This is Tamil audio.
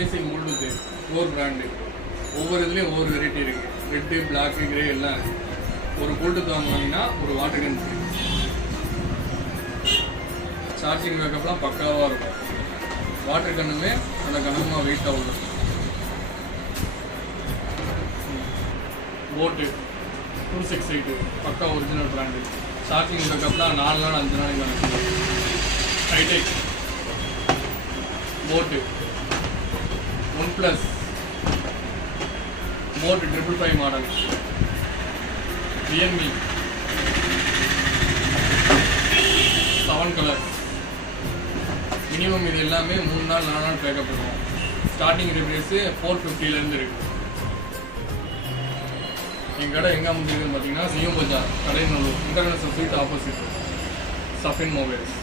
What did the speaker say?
அமேசிங் மூல்டு ஓர் பிராண்டு. ஒவ்வொரு இதுலேயும் ஒவ்வொரு வெரைட்டி இருக்குது. ரெட்டு, பிளாக்கு, கிரே எல்லாம். ஒரு ப்ளூடூத் வாங்கினீங்கன்னா ஒரு வாட்டர் கன் ஃப்ரீ. சார்ஜிங் பேக்கப்லாம் பக்காவாக இருக்கும். வாட்டர் கன்னுமே அந்த கனமாக வெயிட்டாக உள்ளது. போட்டு 268 பக்கா ஒரிஜினல் பிராண்டு. சார்ஜிங் பேக்கப்லாம் 4 நாள் 5 நாளைக்கு வந்து. ஹைடெக் போட்டு OnePlus mode 555 model. Realme 7 colour. Minimum இது எல்லாமே 3 நாள் 4 நாள் பேக்கப் இருக்கும். ஸ்டார்டிங் ப்ரைஸ் 450 இருக்குது. எங்கள் கடை எங்கே அமைஞ்சிருக்குன்னு பார்த்தீங்கன்னா சிஎம் பஜார், Kadainallur, international street opposite சஃபின் mobiles.